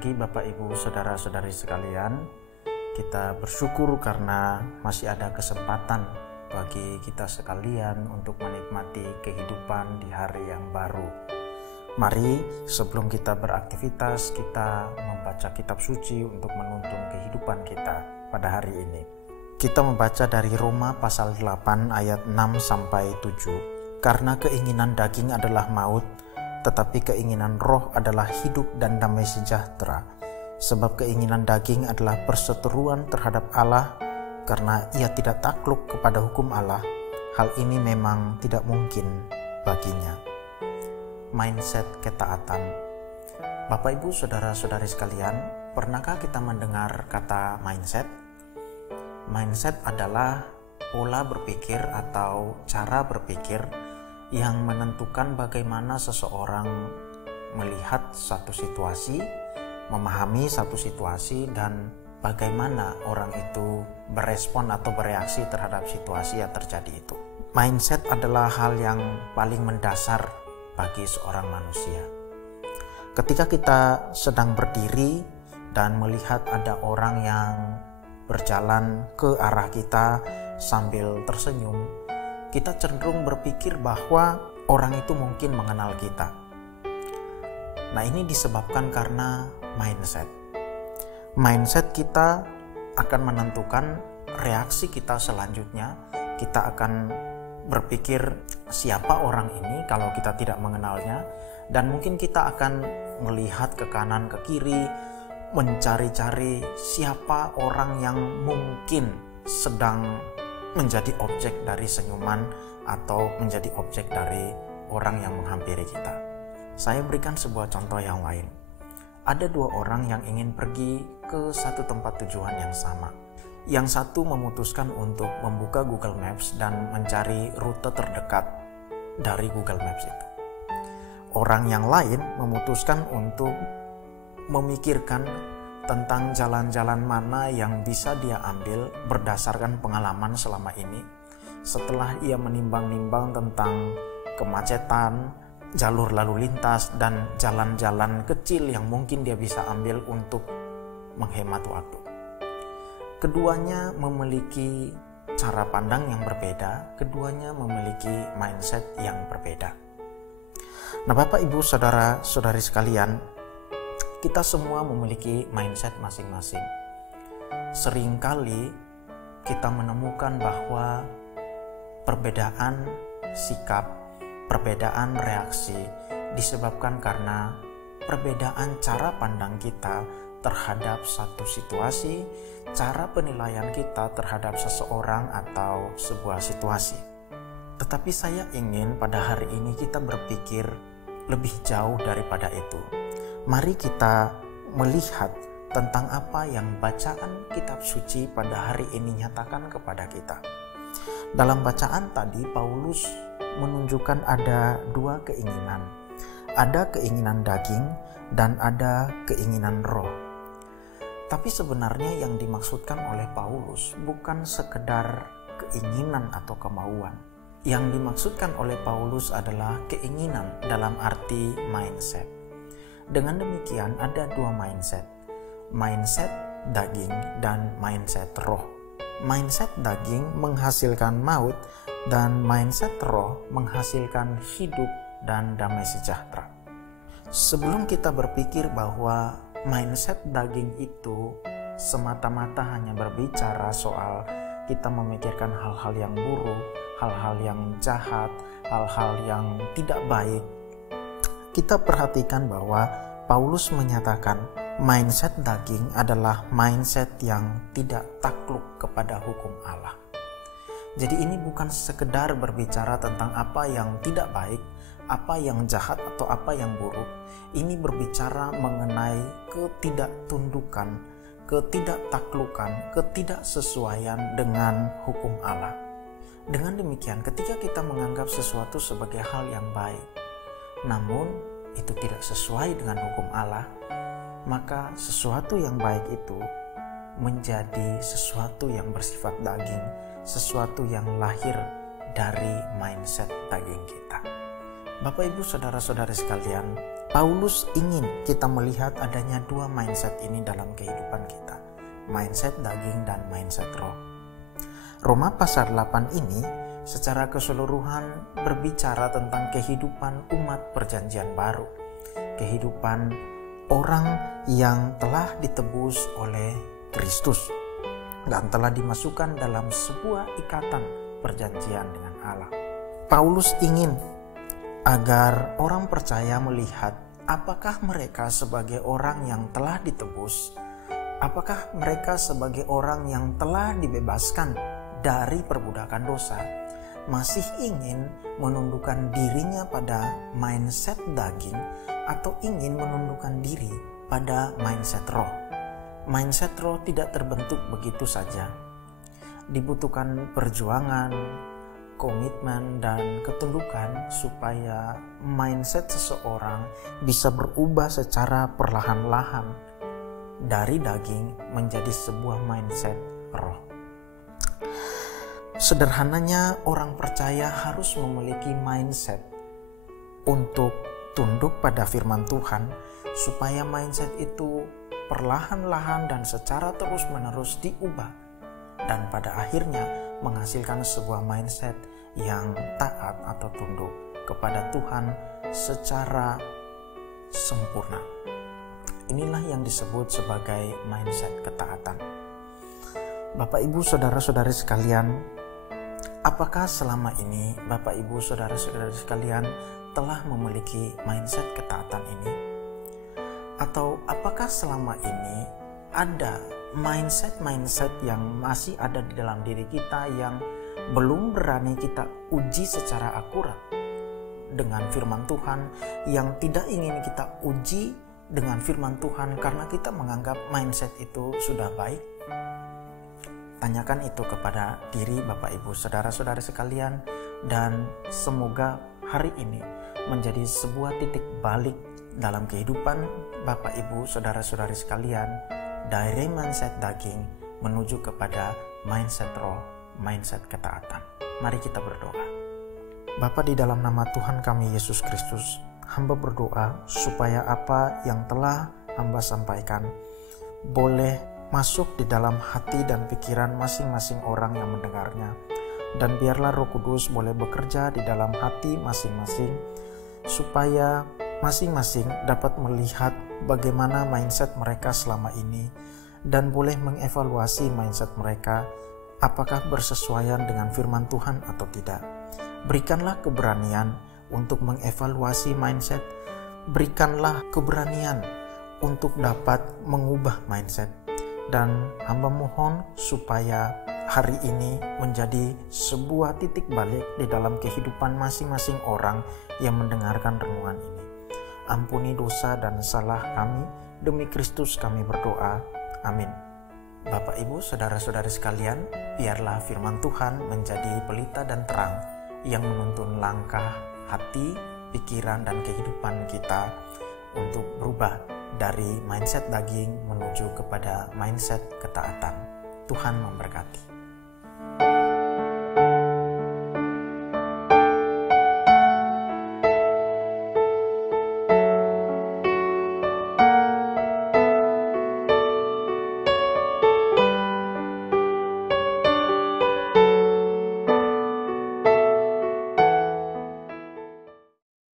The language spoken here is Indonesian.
pagi Bapak Ibu Saudara-saudari sekalian. Kita bersyukur karena masih ada kesempatan bagi kita sekalian untuk menikmati kehidupan di hari yang baru. Mari sebelum kita beraktivitas, kita membaca kitab suci untuk menuntun kehidupan kita pada hari ini. Kita membaca dari Roma pasal 8 ayat 6-7. Karena keinginan daging adalah maut, tetapi keinginan roh adalah hidup dan damai sejahtera. Sebab keinginan daging adalah perseteruan terhadap Allah, karena ia tidak takluk kepada hukum Allah. Hal ini memang tidak mungkin baginya. Mindset ketaatan. Bapak Ibu Saudara-saudari sekalian, pernahkah kita mendengar kata mindset? Mindset adalah pola berpikir atau cara berpikir yang menentukan bagaimana seseorang melihat satu situasi, memahami satu situasi, dan bagaimana orang itu berespon atau bereaksi terhadap situasi yang terjadi itu. Mindset adalah hal yang paling mendasar bagi seorang manusia. Ketika kita sedang berdiri dan melihat ada orang yang berjalan ke arah kita sambil tersenyum, kita cenderung berpikir bahwa orang itu mungkin mengenal kita. Nah, ini disebabkan karena mindset. Mindset kita akan menentukan reaksi kita selanjutnya. Kita akan berpikir siapa orang ini kalau kita tidak mengenalnya, dan mungkin kita akan melihat ke kanan ke kiri, mencari-cari siapa orang yang mungkin sedang menjadi objek dari senyuman atau menjadi objek dari orang yang menghampiri kita. Saya berikan sebuah contoh yang lain. Ada dua orang yang ingin pergi ke satu tempat tujuan yang sama. Yang satu memutuskan untuk membuka Google Maps dan mencari rute terdekat dari Google Maps itu. Orang yang lain memutuskan untuk memikirkan tentang jalan-jalan mana yang bisa dia ambil berdasarkan pengalaman selama ini. Setelah ia menimbang-nimbang tentang kemacetan, jalur lalu lintas, dan jalan-jalan kecil yang mungkin dia bisa ambil untuk menghemat waktu. Keduanya memiliki cara pandang yang berbeda, keduanya memiliki mindset yang berbeda. Nah, Bapak Ibu Saudara-saudari sekalian, kita semua memiliki mindset masing-masing. Seringkali kita menemukan bahwa perbedaan sikap, perbedaan reaksi disebabkan karena perbedaan cara pandang kita terhadap satu situasi, cara penilaian kita terhadap seseorang atau sebuah situasi. Tetapi saya ingin pada hari ini kita berpikir lebih jauh daripada itu. Mari kita melihat tentang apa yang bacaan kitab suci pada hari ini nyatakan kepada kita. Dalam bacaan tadi, Paulus menunjukkan ada dua keinginan. Ada keinginan daging dan ada keinginan roh. Tapi sebenarnya yang dimaksudkan oleh Paulus bukan sekedar keinginan atau kemauan. Yang dimaksudkan oleh Paulus adalah keinginan dalam arti mindset. Dengan demikian ada dua mindset. Mindset daging dan mindset roh. Mindset daging menghasilkan maut dan mindset roh menghasilkan hidup dan damai sejahtera. Sebelum kita berpikir bahwa mindset daging itu semata-mata hanya berbicara soal kita memikirkan hal-hal yang buruk, hal-hal yang jahat, hal-hal yang tidak baik, kita perhatikan bahwa Paulus menyatakan mindset daging adalah mindset yang tidak takluk kepada hukum Allah. Jadi ini bukan sekedar berbicara tentang apa yang tidak baik, apa yang jahat atau apa yang buruk. Ini berbicara mengenai ketidaktundukan, ketidaktaklukan, ketidaksesuaian dengan hukum Allah. Dengan demikian, ketika kita menganggap sesuatu sebagai hal yang baik, namun itu tidak sesuai dengan hukum Allah, maka sesuatu yang baik itu menjadi sesuatu yang bersifat daging, sesuatu yang lahir dari mindset daging kita. Bapak Ibu Saudara-saudari sekalian, Paulus ingin kita melihat adanya dua mindset ini dalam kehidupan kita. Mindset daging dan mindset roh. Roma pasal 8 ini secara keseluruhan berbicara tentang kehidupan umat perjanjian baru. Kehidupan orang yang telah ditebus oleh Kristus dan telah dimasukkan dalam sebuah ikatan perjanjian dengan Allah. Paulus ingin agar orang percaya melihat apakah mereka sebagai orang yang telah ditebus, apakah mereka sebagai orang yang telah dibebaskan dari perbudakan dosa, masih ingin menundukkan dirinya pada mindset daging atau ingin menundukkan diri pada mindset roh. Mindset roh tidak terbentuk begitu saja. Dibutuhkan perjuangan, komitmen, dan ketundukan supaya mindset seseorang bisa berubah secara perlahan-lahan dari daging menjadi sebuah mindset roh. Sederhananya, orang percaya harus memiliki mindset untuk tunduk pada firman Tuhan supaya mindset itu perlahan-lahan dan secara terus-menerus diubah dan pada akhirnya menghasilkan sebuah mindset yang taat atau tunduk kepada Tuhan secara sempurna. Inilah yang disebut sebagai mindset ketaatan. Bapak, Ibu, saudara-saudari sekalian, apakah selama ini Bapak, Ibu, saudara-saudari sekalian telah memiliki mindset ketaatan ini? Atau apakah selama ini ada mindset yang masih ada di dalam diri kita yang belum berani kita uji secara akurat dengan firman Tuhan, yang tidak ingin kita uji dengan firman Tuhan karena kita menganggap mindset itu sudah baik? Tanyakan itu kepada diri Bapak, Ibu, saudara-saudari sekalian, dan semoga hari ini menjadi sebuah titik balik dalam kehidupan Bapak, Ibu, saudara-saudari sekalian, dari mindset daging menuju kepada mindset roh, mindset ketaatan. Mari kita berdoa. Bapa, di dalam nama Tuhan kami Yesus Kristus, hamba berdoa supaya apa yang telah hamba sampaikan boleh masuk di dalam hati dan pikiran masing-masing orang yang mendengarnya, dan biarlah Roh Kudus boleh bekerja di dalam hati masing-masing supaya masing-masing dapat melihat bagaimana mindset mereka selama ini dan boleh mengevaluasi mindset mereka apakah bersesuaian dengan firman Tuhan atau tidak. Berikanlah keberanian untuk mengevaluasi mindset, berikanlah keberanian untuk dapat mengubah mindset, dan hamba mohon supaya hari ini menjadi sebuah titik balik di dalam kehidupan masing-masing orang yang mendengarkan renungan ini. Ampuni dosa dan salah kami, demi Kristus kami berdoa. Amin. Bapak, Ibu, saudara-saudari sekalian, biarlah firman Tuhan menjadi pelita dan terang yang menuntun langkah, hati, pikiran, dan kehidupan kita untuk berubah dari mindset daging menuju kepada mindset ketaatan. Tuhan memberkati.